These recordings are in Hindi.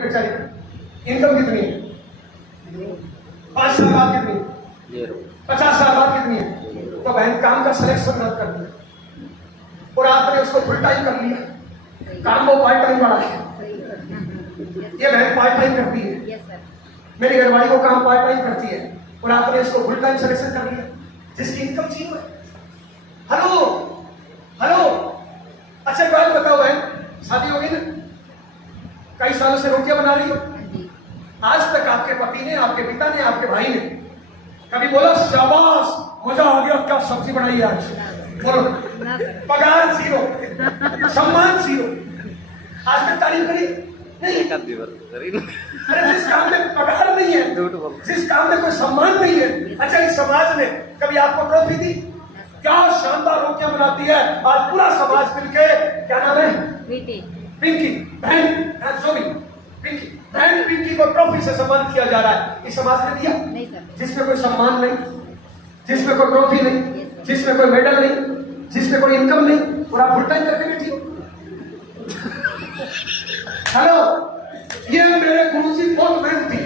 बेचारी इनकम कितनी है? 5 साल बाद कितनी है? 50 साल बाद कितनी है? तो बहन काम का सिलेक्शन रद्द कर दिया और आपने उसको फुल टाइम कर लिया, काम वो पार्ट टाइम बढ़ा है। ये बहन पार्ट टाइम करती है, मेरी घरवाली को काम पार्ट टाइम करती है और आपने इसको फुल टाइम सिलेक्शन कर लिया जिसकी इनकम 0 है। हेलो हेलो, अच्छा एक बात बताओ बहन, शादी होगी ना, कई सालों से रोटियां बना रही हो, आज तक आपके पति ने, आपके पिता ने, आपके भाई ने कभी बोला शाबाश मजा आ गया, क्या सब्जी बनाई आज? बोलो, पगार 0, सम्मान 0, आज तक तारीफ करी नहीं। अरे जिस काम में पगार नहीं है, जिस काम में कोई सम्मान नहीं है, अच्छा इस समाज ने कभी आपको ट्रॉफी दी? क्या शानदार रोटियां बनाती है, आज पूरा समाज मिलके, क्या नाम है? पिंकी बहन, जो भी पिंकी बहन, पिंकी को ट्रॉफी से सम्मान किया जा रहा है। इस समाज ने दिया नहीं सर, जिसमें कोई सम्मान नहीं, जिसमें कोई ट्रॉफी नहीं, जिसमें कोई मेडल नहीं, जिसमें कोई इनकम नहीं, और आप फुल टाइम करके बैठी हो। हेलो, ये मेरे गुरुजी बहुत मेहनती,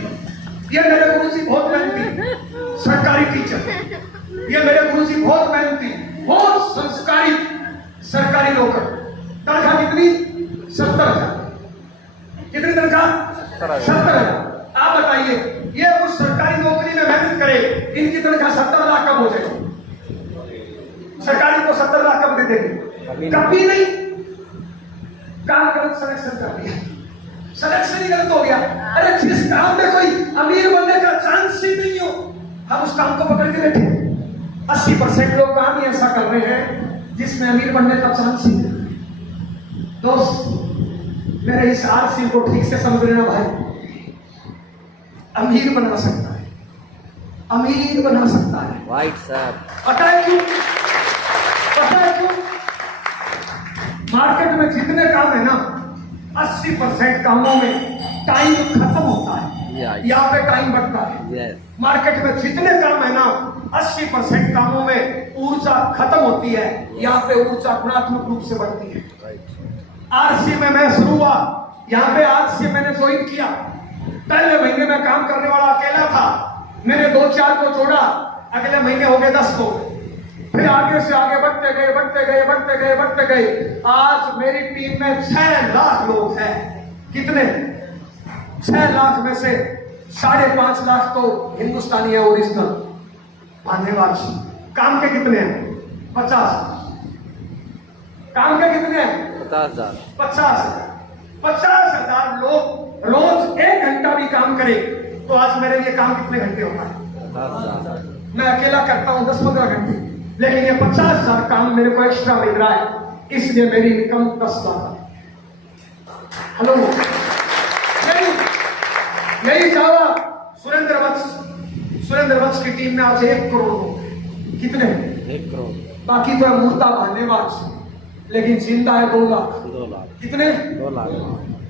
ये मेरे गुरुजी बहुत मेहनती सरकारी टीचर, ये मेरे गुरुजी बहुत मेहनती, बहुत संस्कारी सरकारी नौकर। तनख्वाह कितनी? 70,000। कितनी तनख्वाह? 70,000। आप बताइए, ये उस सरकारी नौकरी में मेहनत करे, इनकी तनख्वाह 70 लाख कब हो जाएगी? सरकारी को 70 लाख कब दे देंगे? कभी नहीं। काम गलत सिलेक्शन कर दिया, सिलेक्शन ही गलत हो गया। अरे जिस काम में कोई अमीर बनने का चांस ही नहीं हो, हम उस काम को पकड़ के बैठे। 80% लोग काम ही ऐसा कर रहे हैं जिसमें अमीर बनने का चांस ही नहीं। दोस्त, मेरे इस आरसी को ठीक से समझ लेना भाई, अमीर बना सकता है, अमीर बना सकता है। Right sir. पता है क्यों? पता है क्यों? मार्केट में जितने काम है ना, 80% कामों में टाइम खत्म होता है, यहाँ पे टाइम बढ़ता है। मार्केट में जितने काम है ना, 80% कामों में ऊर्जा खत्म होती है, यहाँ पे ऊर्जा गुणात्मक रूप से बढ़ती है। आरसी में मैं शुरू हुआ, यहाँ पे आज से मैंने ज्वाइन किया। पहले महीने में काम करने वाला अकेला था, मैंने 2-4 को जोड़ा, अगले महीने हो गए 10 को, फिर आगे से आगे बढ़ते गए, बढ़ते गए, बढ़ते गए, बढ़ते गए। आज मेरी टीम में 6 लाख लोग हैं। कितने? 6 लाख में से 5.5 लाख तो हिंदुस्तानी है, ओरिजिनल धन्यवाद। काम के कितने हैं? 50। काम के कितने हैं? 50,000 लोग रोज 1 घंटा भी काम करे तो आज मेरे लिए काम कितने घंटे होता है? मैं अकेला करता हूं 10-15 घंटे, लेकिन ये 50,000 काम मेरे को एक्स्ट्रा मिल रहा है, इसलिए मेरी इनकम 10 लाख है। हेलो, यही चावा सुरेंद्र वंश की टीम में आज 1 करोड़ लोग। कितने? 1 करोड़। बाकी तो मुर्दा भानेबाज, लेकिन जिंदा है 2 लाख। 2 लाख। कितने? 2 लाख।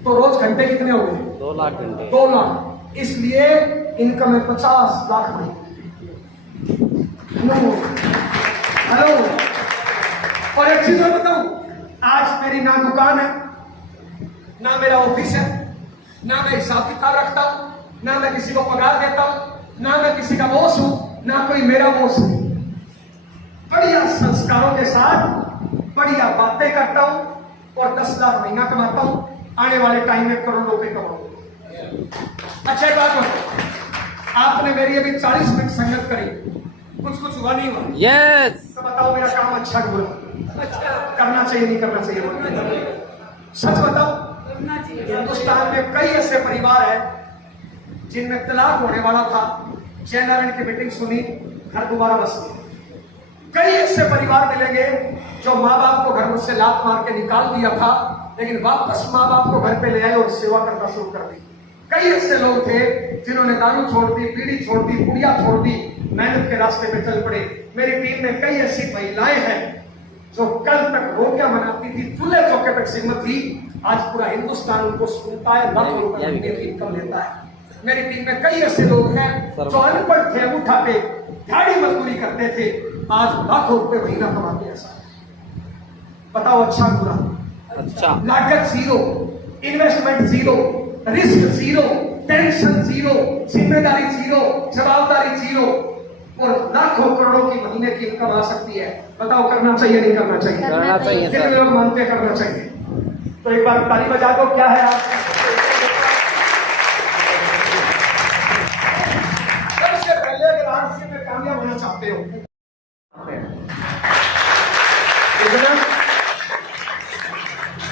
तो रोज घंटे कितने हो गए? 2 लाख घंटे। 2 लाख। इसलिए इनकम है 50 लाख में। हेलो, और एक चीज और बताऊं, आज मेरी ना दुकान है, ना मेरा ऑफिस है, ना मैं हिसाब किताब रखता हूं, ना मैं किसी को पगार देता हूं, ना मैं किसी का बॉस हूं, ना कोई मेरा बॉस है। बढ़िया संस्कारों के साथ बढ़िया बातें करता हूं और 10 लाख महीना कमाता हूं। आने वाले टाइम में करोड़ों रुपए कमाऊंगा। अच्छा एक बात बताओ, आपने मेरी अभी 40 मिनट संगत करी, कुछ हुआ नहीं हुआ? यस। तो बताओ मेरा काम अच्छा कि बुरा? अच्छा। करना चाहिए नहीं करना चाहिए? सच बताओ, हिंदुस्तान में कई ऐसे परिवार है जिनमें तलाक होने वाला था, जयनारायण की मीटिंग सुनी, घर दोबारा बस गए। कई ऐसे परिवार मिलेंगे जो माँ बाप को घर से लात मार के निकाल दिया था, लेकिन वापस माँ बाप को घर पे ले आए और सेवा करना शुरू कर दी। कई ऐसे लोग थे जिन्होंने दारू छोड़ दी, बीड़ी छोड़ दी, पुड़िया छोड़ दी, मेहनत के रास्ते पे चल पड़े। मेरी टीम में कई ऐसी महिलाएं हैं जो कल तक रोटियां बनाती थी, चूल्हे चौके पे सिमत थी, आज पूरा हिंदुस्तान उनको सुनता है, लाखों रुपए महीने की इनकम लेता है। मेरी टीम में कई ऐसे लोग हैं जो अनपढ़ थे, अंगूठा पे दिहाड़ी मजदूरी करते थे, आज लाखों रुपए महीना कमाते हैं। बताओ अच्छा बुरा? अच्छा। लागत 0, investment 0, risk zero, tension zero, जिम्मेदारी जीरो, जवाबदारी जीरो, और लाखों करोड़ों की महीने की इनकम आ सकती है। बताओ करना चाहिए नहीं करना चाहिए? करना चाहिए कितने सर। लोग मानते हैं करना चाहिए? तो एक बार ताली बजा दो। क्या है आप सबसे पहले अगर आरसी में कामयाब होना चाहते हो, इतना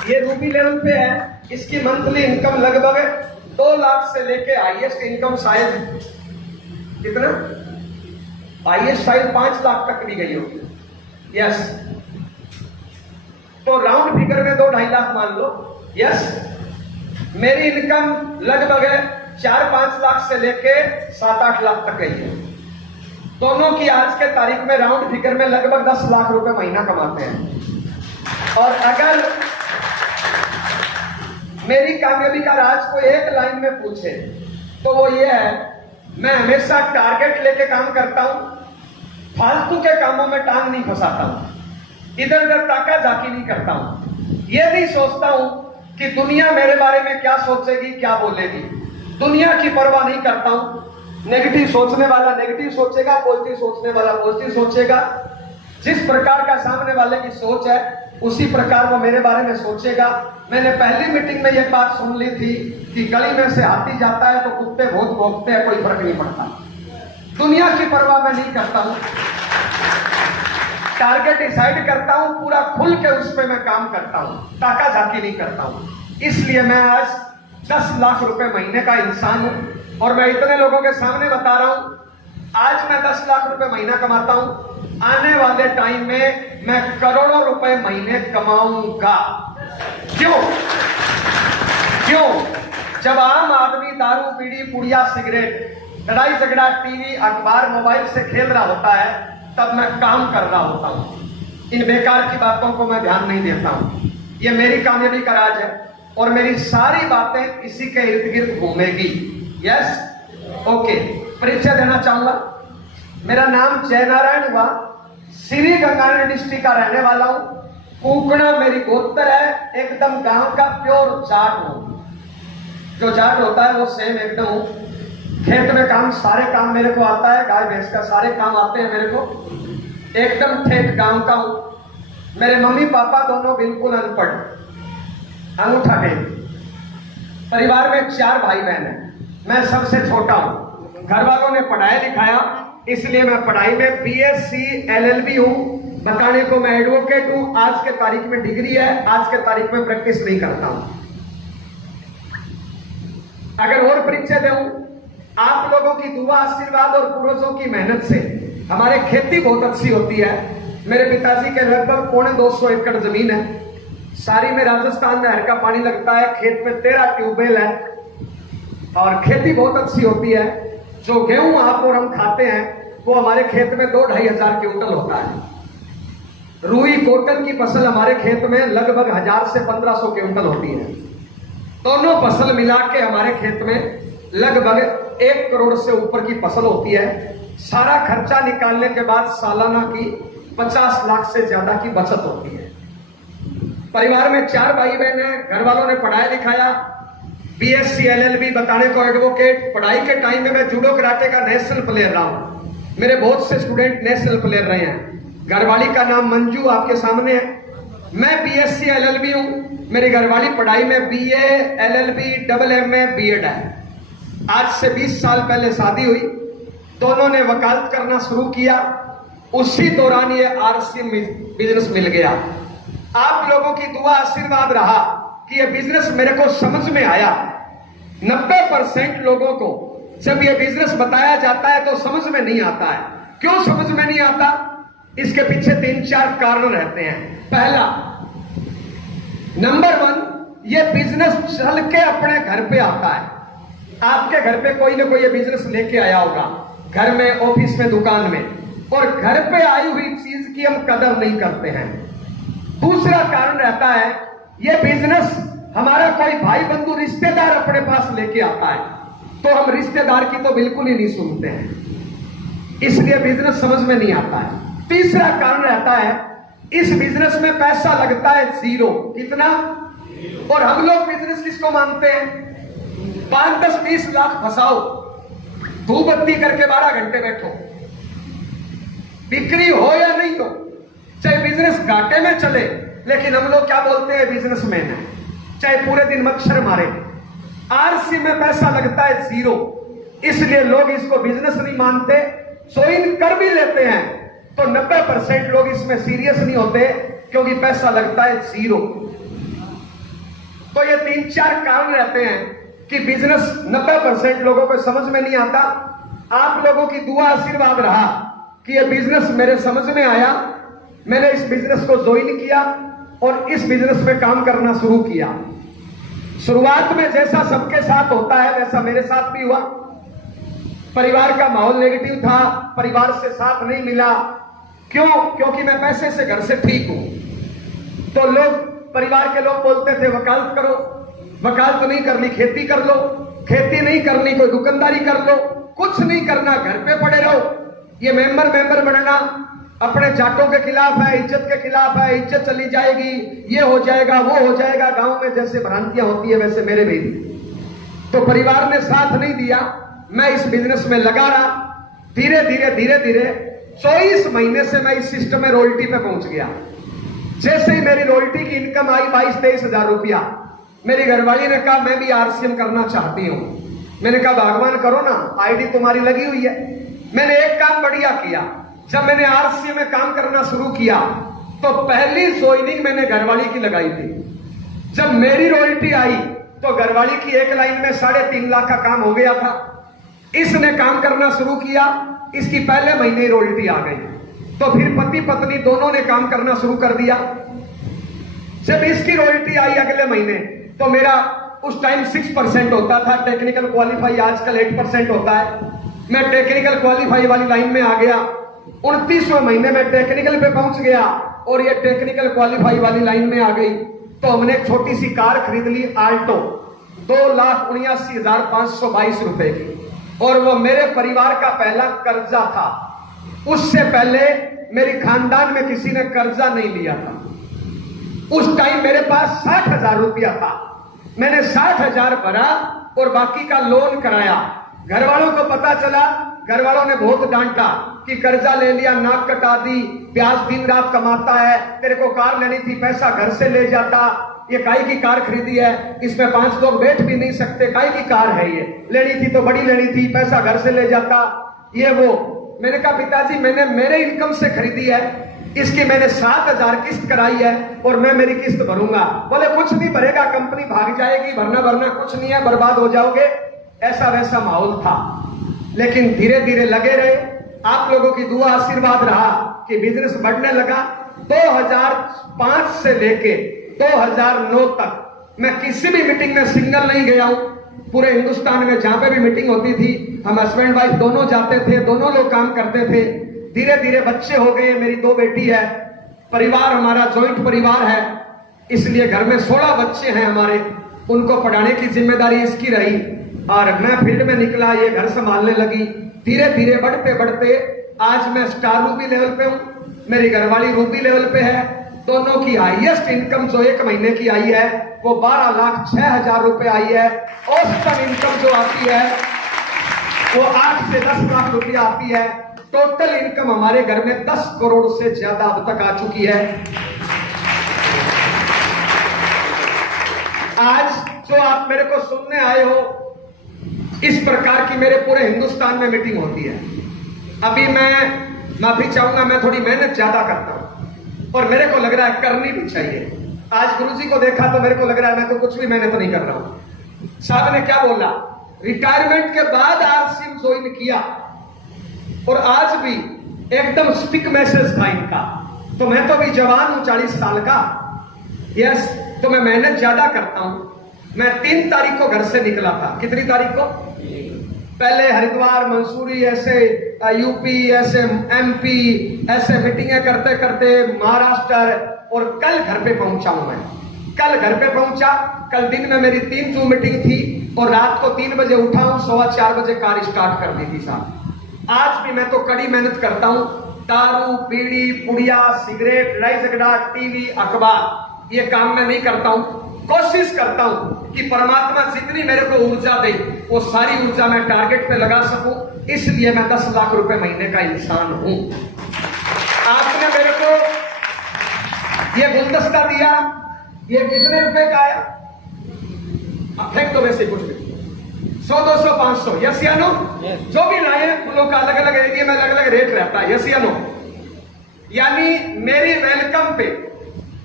ये रूबी लेवल पे है, इसकी मंथली इनकम लगभग 2 लाख से लेके हाईएस्ट इनकम शायद कितना, हाईएस्ट शायद 5 लाख तक भी गई होगी। यस, तो राउंड फिगर में 2-2.5 लाख मान लो। यस, मेरी इनकम लगभग 4-5 लाख से लेके 7-8 लाख तक गई है। दोनों की आज के तारीख में राउंड फिगर में लगभग 10 लाख रुपए महीना कमाते हैं। और अगर मेरी कामयाबी का राज कोई एक लाइन में पूछे तो वो ये है, मैं हमेशा टारगेट लेके काम करता हूं, फालतू के कामों में टांग नहीं फंसाता हूं, इधर उधर ताका झाकी नहीं करता हूं, ये नहीं सोचता हूं कि दुनिया मेरे बारे में क्या सोचेगी क्या बोलेगी, दुनिया की परवाह नहीं करता हूं। नेगेटिव सोचने वाला नेगेटिव सोचेगा, पॉजिटिव सोचने वाला पॉजिटिव सोचेगा। जिस प्रकार का सामने वाले की सोच है उसी प्रकार वो मेरे बारे में सोचेगा। मैंने पहली मीटिंग में ये बात सुन ली थी कि गली में से हाथी जाता है तो कुत्ते बहुत भौंकते हैं, कोई फर्क नहीं पड़ता। दुनिया की परवाह मैं नहीं करता हूं, टारगेट डिसाइड करता हूं, पूरा खुल के उस पर मैं काम करता हूं, ताका झाकी नहीं करता हूं। इसलिए मैं आज 10 लाख रुपए महीने का इंसान हूं और मैं इतने लोगों के सामने बता रहा हूं, आज मैं 10 लाख रुपए महीना कमाता हूं, आने वाले टाइम में मैं करोड़ों रुपए महीने कमाऊंगा। क्यों? जब आम आदमी दारू, बीड़ी, पुड़िया, सिगरेट, लड़ाई झगड़ा, टीवी, अखबार, मोबाइल से खेल रहा होता है, तब मैं काम कर रहा होता हूं। इन बेकार की बातों को मैं ध्यान नहीं देता हूं। ये मेरी कामयाबी का राज है और मेरी सारी बातें इसी के इर्द गिर्द घूमेगी। Yes, okay. परिचय देना चाहूंगा। मेरा नाम जयनारायण हुआ, श्री गंगानगर डिस्ट्रिक्ट का रहने वाला हूं। कुकड़ा मेरी गोत्र है, एकदम गांव का प्योर जाट हूं। जो जाट होता है वो सेम एकदम हूं। खेत में काम, सारे काम मेरे को आता है, गाय भैंस का सारे काम आते हैं मेरे को, एकदम ठेठ गांव का हूं। मेरे मम्मी पापा दोनों बिल्कुल अनपढ़, अंगूठा टेक। परिवार में 4 भाई बहन है, मैं सबसे छोटा हूं। घर वालों ने पढ़ाया लिखाया, इसलिए मैं पढ़ाई में BSc LLB हूं। बताने को मैं एडवोकेट हूं। आज के तारीख में डिग्री है, आज के तारीख में प्रैक्टिस नहीं करता हूं। अगर और परिचय दूं, आप लोगों की दुआ, आशीर्वाद और पूर्वजों की मेहनत से हमारे खेती बहुत अच्छी होती है। मेरे पिताजी के लगभग 250 एकड़ जमीन है, सारी में राजस्थान में हर का पानी लगता है। खेत में 13 ट्यूबवेल है और खेती बहुत अच्छी होती है। जो गेहूं आप और हम खाते हैं वो हमारे खेत में 2-2.5 हजार क्विंटल होता है। रुई, कॉटन की फसल हमारे खेत में लगभग 1000 से 1500 क्विंटल होती है। दोनों फसल मिला के हमारे खेत में लगभग 1 करोड़ से ऊपर की फसल होती है। सारा खर्चा निकालने के बाद सालाना की 50 लाख से ज्यादा की बचत होती है। परिवार में 4 भाई बहन हैं, घर वालों ने पढ़ाया लिखाया, BSc LLB, बताने को एडवोकेट। पढ़ाई के टाइम में मैं जूडो कराटे का नेशनल प्लेयर रहा हूं। मेरे बहुत से स्टूडेंट नेशनल प्लेयर रहे हैं। घरवाली का नाम मंजू आपके सामने है। मैं BSc LLB हूं। मेरी घरवाली पढ़ाई में BA LLB MA BEd है। आज से 20 साल पहले शादी हुई, दोनों ने वकालत करना शुरू किया। उसी दौरान ये RC बिजनेस मिल गया। आप लोगों की दुआ, आशीर्वाद रहा कि ये बिजनेस मेरे को समझ में आया। 90% लोगों को जब ये बिजनेस बताया जाता है तो समझ में नहीं आता है। क्यों समझ में नहीं आता? इसके पीछे 3-4 कारण रहते हैं। पहला, नंबर 1, ये बिजनेस चल के अपने घर पे आता है। आपके घर पे कोई ना कोई ये बिजनेस लेके आया होगा, घर में, ऑफिस में, दुकान में, और घर पे आई हुई चीज की हम कदर नहीं करते हैं। दूसरा कारण रहता है, ये बिजनेस हमारा कोई भाई बंधु रिश्तेदार अपने पास लेके आता है तो हम रिश्तेदार की तो बिल्कुल ही नहीं सुनते हैं, इसलिए बिजनेस समझ में नहीं आता है। तीसरा कारण रहता है, इस बिजनेस में पैसा लगता है 0। कितना? और हम लोग बिजनेस किसको मानते हैं? 5, 10, 20 लाख फंसाओ, धूप बत्ती करके 12 घंटे बैठो, बिक्री हो या नहीं हो, चाहे बिजनेस घाटे में चले, लेकिन हम लोग क्या बोलते हैं, बिजनेसमैन है, चाहे पूरे दिन मच्छर मारे। आरसी में पैसा लगता है 0, इसलिए लोग इसको बिजनेस नहीं मानते। ज्वाइन कर भी लेते हैं तो 90% लोग इसमें सीरियस नहीं होते, क्योंकि पैसा लगता है 0। तो ये 3-4 कारण रहते हैं कि बिजनेस 90% लोगों को समझ में नहीं आता। आप लोगों की दुआ आशीर्वाद रहा कि ये बिजनेस मेरे समझ में आया, मैंने इस बिजनेस को ज्वाइन किया और इस बिजनेस में काम करना शुरू किया। शुरुआत में जैसा सबके साथ होता है वैसा मेरे साथ भी हुआ। परिवार का माहौल नेगेटिव था, परिवार से साथ नहीं मिला। क्यों? क्योंकि मैं पैसे से घर से ठीक हूं। तो लोग, परिवार के लोग बोलते थे वकालत करो, वकालत नहीं करनी खेती कर लो, खेती नहीं करनी कोई दुकानदारी कर लो, कुछ नहीं करना घर पे पड़े रहो। ये मेंबर बनना अपने जाटों के खिलाफ है, इज्जत के खिलाफ है, इज्जत चली जाएगी, ये हो जाएगा, वो हो जाएगा। गांव में जैसे भ्रांतियां होती है वैसे मेरे भी। तो परिवार ने साथ नहीं दिया, मैं इस बिजनेस में लगा रहा। धीरे धीरे 24 महीने से मैं इस सिस्टम में रॉयल्टी पे पहुंच गया। जैसे ही मेरी रॉयल्टी की इनकम आई 22-23 हजार रुपया, मेरी घरवाली ने कहा मैं भी आरसीएम करना चाहती हूं। मैंने कहा भगवान करो ना, आईडी तुम्हारी लगी हुई है। मैंने एक काम बढ़िया किया, जब मैंने आरसीएम में काम करना शुरू किया तो पहली ज्वाइनिंग मैंने घरवाली की लगाई थी। जब मेरी रॉयल्टी आई तो घरवाली की एक लाइन में 3.5 लाख का काम हो गया था। इसने काम करना शुरू किया, इसकी पहले महीने ही रॉयल्टी आ गई। तो फिर पति पत्नी दोनों ने काम करना शुरू कर दिया। जब इसकी रॉयल्टी आई अगले महीने तो मेरा उस टाइम 6% होता था, टेक्निकल क्वालिफाई आजकल 8% होता है। मैं टेक्निकल क्वालिफाई वाली लाइन में आ गया। 29वें महीने में टेक्निकल पे पहुंच गया और ये टेक्निकल क्वालिफाई वाली लाइन में आ गई। तो हमने एक छोटी सी कार खरीद ली, आल्टो, 2,79,522 रुपए की, और वो मेरे परिवार का पहला कर्जा था। उससे पहले मेरे खानदान में किसी ने कर्जा नहीं लिया था। उस टाइम मेरे पास 60,000 रुपया था। मैंने 60,000 भरा और बाकी का लोन कराया। घर वालों को पता चला, घर वालों ने बहुत डांटा कि कर्जा ले लिया, नाक कटा दी, ब्याज दिन रात कमाता है, तेरे को कार लेनी थी पैसा घर से ले जाता, ये काई की कार खरीदी है, इसमें 5 लोग बैठ भी नहीं सकते, काई की कार है, ये लेनी थी तो बड़ी लेनी थी, पैसा घर से ले जाता, ये वो। मैंने कहा पिताजी मैंने मेरे इनकम से खरीदी है, इसकी मैंने 7,000 किस्त कराई है और मैं मेरी किस्त भरूंगा। बोले कुछ नहीं भरेगा, कंपनी भाग जाएगी, भरना कुछ नहीं है, बर्बाद हो जाओगे। ऐसा वैसा माहौल था, लेकिन धीरे धीरे लगे रहे। आप लोगों की दुआ आशीर्वाद रहा कि बिजनेस बढ़ने लगा। 2005 से लेके 2009 तक मैं किसी भी मीटिंग में सिंगल नहीं गया हूं। पूरे हिंदुस्तान में जहां पे भी मीटिंग होती थी, हम हस्बैंड वाइफ दोनों जाते थे, दोनों लोग काम करते थे। धीरे धीरे बच्चे हो गए, मेरी 2 बेटी है, परिवार हमारा ज्वाइंट परिवार है, इसलिए घर में 16 बच्चे हैं हमारे, उनको पढ़ाने की जिम्मेदारी इसकी रही। और मैं फील्ड में निकला, ये घर संभालने लगी। धीरे धीरे बढ़ते बढ़ते आज मैं स्टार रूबी लेवल पे हूं, मेरी घरवाली रूबी लेवल पे है। दोनों की हाईएस्ट इनकम जो 1 महीने की आई है वो 12,06,000 रुपए आई है। औसतन इनकम जो आती है वो 8 से 10 लाख रुपया आती है। टोटल इनकम हमारे घर में 10 करोड़ से ज्यादा अब तक आ चुकी है। आज जो आप मेरे को सुनने आए हो, इस प्रकार की मेरे पूरे हिंदुस्तान में मीटिंग होती है। अभी मैं माफी चाहूंगा, मैं थोड़ी मेहनत ज्यादा करता हूं और मेरे को लग रहा है करनी भी चाहिए। आज गुरुजी को देखा तो मेरे को लग रहा है मैं तो कुछ भी मेहनत नहीं कर रहा हूं। साहब ने क्या बोला, रिटायरमेंट के बाद आरसीएम ज्वाइन किया और आज भी एकदम स्टिक मैसेज था इनका। तो मैं तो भी जवान हूं, 40 साल का, यस, तो मैं मेहनत ज्यादा करता हूं। मैं 3 तारीख को घर से निकला था। कितनी तारीख को? पहले हरिद्वार, मंसूरी, ऐसे यूपी, ऐसे एमपी, ऐसे मीटिंगें करते करते महाराष्ट्र, और कल घर पे पहुंचा हूं मैं। कल घर पे पहुंचा। कल दिन में मेरी 3 जून मीटिंग थी और रात को 3 बजे उठा हूं, 4:15 बजे कार स्टार्ट कर दी थी साहब। आज भी मैं तो कड़ी मेहनत करता हूं। दारू, बीड़ी, पुड़िया, सिगरेट, लड़ाई झगड़ा, टीवी, अखबार, ये काम मैं नहीं करता हूं। कोशिश करता हूं कि परमात्मा जितनी मेरे को ऊर्जा दे वो सारी ऊर्जा मैं टारगेट पे लगा सकूं, इसलिए मैं 10 लाख रुपए महीने का इंसान हूं। आपने मेरे को ये गुलदस्ता दिया, ये कितने रुपए का आया? अब फेंक दो वैसे कुछ भी, 100, 200, 500, यस या नो? जो भी लाए फूलों का अलग अलग एरिया में अलग अलग रेट रहता है, यस या नो? यानी मेरी वेलकम पे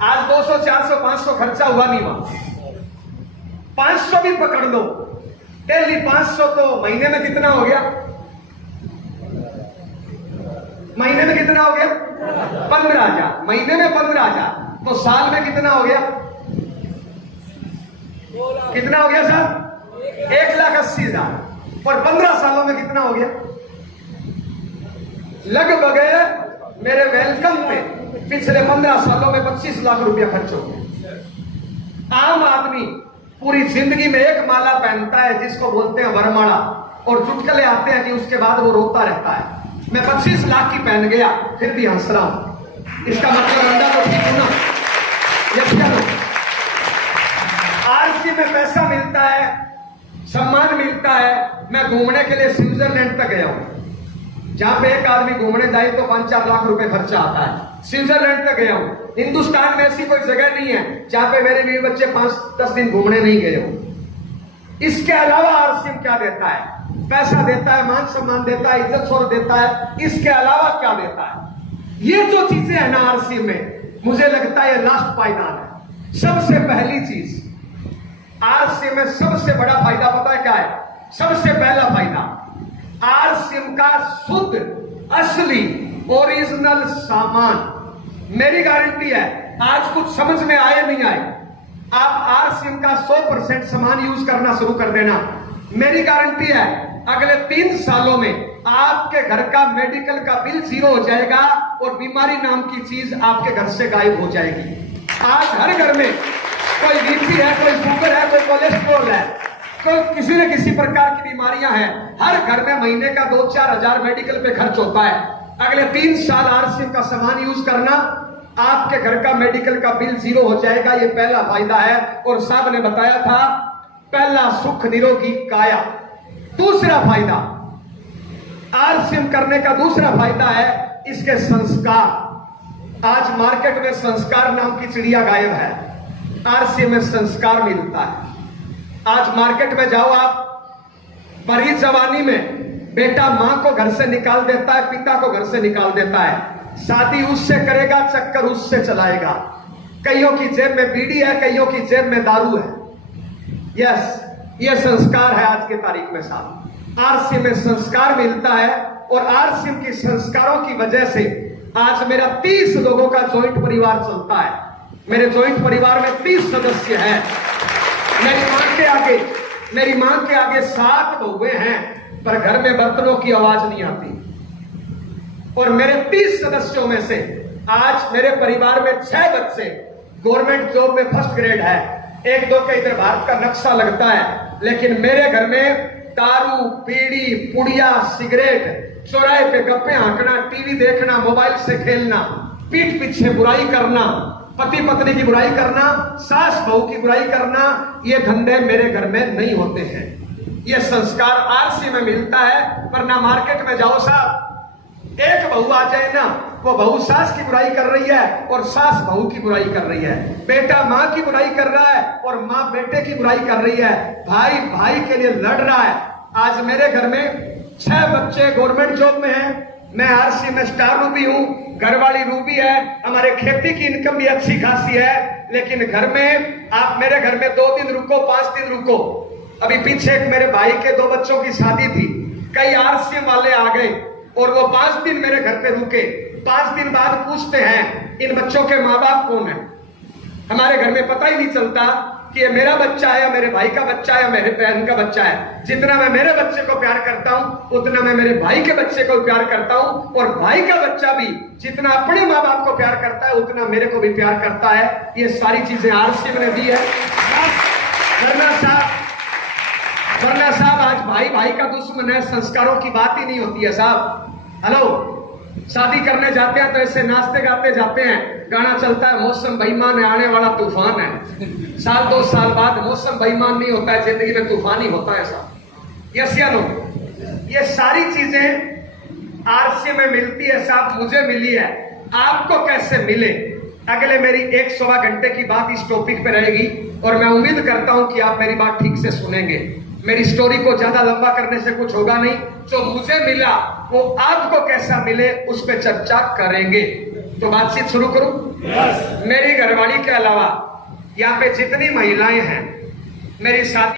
आज 200, 400, 500 खर्चा हुआ नहीं, वहां 500 भी पकड़ लो, डेली 500 तो महीने में कितना हो गया? महीने में कितना हो गया? 15,000। महीने में 15,000 तो साल में कितना हो गया? कितना हो गया साहब? 1,80,000। और 15 सालों में कितना हो गया? लगभग मेरे वेलकम पे पिछले 15 सालों में 25 लाख रुपया खर्च हो गया। आम आदमी पूरी जिंदगी में एक माला पहनता है जिसको बोलते हैं वरमाला, और चुटकुले आते हैं कि उसके बाद वो रोता रहता है। मैं 25 लाख की पहन गया फिर भी हंस रहा हूं, इसका मतलब अंडा तो ठीक हो ना? आरसी में पैसा मिलता है, सम्मान मिलता है। मैं घूमने के लिए स्विट्जरलैंड तक गया हूं, जहां पे एक आदमी घूमने जाए तो 5-4 लाख रुपए खर्चा आता है। स्विट्जरलैंड तक गया हूं। हिंदुस्तान में ऐसी कोई जगह नहीं है जहां पे मेरे बीवी बच्चे 5-10 दिन घूमने नहीं गए हो। इसके अलावा आरसीएम क्या देता है? पैसा देता है, मान सम्मान देता है, इज्जत छोड़ देता है। इसके अलावा क्या देता है? ये जो चीजें है ना आरसीएम में, मुझे लगता है ये लास्ट पायदान है। सबसे पहली चीज आरसीएम में सबसे बड़ा फायदा पता है क्या है? सबसे पहला फायदा आरसीएम का शुद्ध असली ओरिजिनल सामान। मेरी गारंटी है, आज कुछ समझ में आए नहीं आए, आप आरसीएम का 100% सामान यूज करना शुरू कर देना। मेरी गारंटी है अगले 3 सालों में आपके घर का मेडिकल का बिल 0 हो जाएगा और बीमारी नाम की चीज आपके घर से गायब हो जाएगी। आज हर घर में कोई बीपी है, कोई शुगर है, कोई कोलेस्ट्रॉल है, कोई किसी न किसी प्रकार की बीमारियां हैं। हर घर में महीने का 2-4 हजार मेडिकल पे खर्च होता है। अगले 3 साल आरसीएम का सामान यूज करना, आपके घर का मेडिकल का बिल 0 हो जाएगा। ये पहला फायदा है। और साहब ने बताया था पहला सुख निरोगी काया। दूसरा फायदा आरसीएम करने का दूसरा फायदा है इसके संस्कार। आज मार्केट में संस्कार नाम की चिड़िया गायब है, आरसीएम में संस्कार मिलता है। आज मार्केट में जाओ आप, बड़ी जवानी में बेटा मां को घर से निकाल देता है, पिता को घर से निकाल देता है, शादी उससे करेगा, चक्कर उससे चलाएगा। कईयों की जेब में बीड़ी है, कईयों की जेब में दारू है। यस, ये संस्कार है आज के तारीख में साहब। आरसीएम में संस्कार मिलता है और आरसीएम की संस्कारों की वजह से आज मेरा 30 लोगों का जॉइंट परिवार चलता है। मेरे जॉइंट परिवार में 30 सदस्य हैं। मेरी मां के आगे 7 बहुएं हैं, पर घर में बर्तनों की आवाज नहीं आती। और मेरे 30 सदस्यों में से आज मेरे परिवार में 6 बच्चे गवर्नमेंट जॉब में फर्स्ट ग्रेड है। 1-2 के इधर भारत का नक्शा लगता है, लेकिन मेरे घर में दारू, बीड़ी, पुड़िया, सिगरेट, चौराहे पे गप्पे हाँकना, टीवी देखना, मोबाइल से खेलना, पीठ पीछे बुराई करना, पति पत्नी की बुराई करना, सास बहू की बुराई करना, ये धंधे मेरे घर में नहीं होते हैं। ये संस्कार आरसीएम में मिलता है। वरना मार्केट में जाओ साहब, एक बहू आ जाए ना, वो बहू सास की बुराई कर रही है और सास बहू की बुराई कर रही है, बेटा मां की बुराई कर रहा है और मां बेटे की बुराई कर रही है, भाई भाई के लिए लड़ रहा है। आज मेरे घर में 6 बच्चे गवर्नमेंट जॉब में हैं, मैं आरसीएम में स्टार रूबी हूं, घरवाली रूबी है, हमारे खेती की इनकम भी अच्छी खासी है। लेकिन घर में आप मेरे घर में 2 दिन रुको, 5 दिन रुको। अभी पीछे एक मेरे भाई के 2 बच्चों की शादी थी, कई आरसीएम वाले आ गए और वो 5 दिन मेरे घर पे रुके। 5 दिन बाद पूछते हैं इन बच्चों के माँ बाप कौन है। हमारे घर में पता ही नहीं चलता कि ये मेरा बच्चा है या मेरे भाई का बच्चा है या मेरे बहन का बच्चा है। जितना मैं मेरे बच्चे को प्यार करता हूं उतना मैं मेरे भाई के बच्चे को प्यार करता हूं, और भाई का बच्चा भी जितना अपने माँ बाप को प्यार करता है उतना मेरे को भी प्यार करता है। ये सारी चीजें आरसीएम ने दी है। वरना साहब आज भाई भाई का दुश्मन है, संस्कारों की बात ही नहीं होती है साहब। हेलो, शादी करने जाते हैं तो ऐसे नाचते गाते जाते हैं, गाना चलता है मौसम बेईमान है, आने वाला तूफान है। साल 2 साल बाद मौसम बेईमान नहीं होता है, जिंदगी में तूफान ही होता है साहब। यस या नो? ये सारी चीजें आरसी में मिलती है साहब, मुझे मिली है, आपको कैसे मिले? अगले मेरी 1-1.25 घंटे की बात इस टॉपिक पे रहेगी और मैं उम्मीद करता हूं कि आप मेरी बात ठीक से सुनेंगे। मेरी स्टोरी को ज्यादा लंबा करने से कुछ होगा नहीं। जो मुझे मिला वो आपको कैसा मिले उस पर चर्चा करेंगे। तो बातचीत शुरू करूं? मेरी घरवाली के अलावा यहाँ पे जितनी महिलाएं हैं, मेरी साथी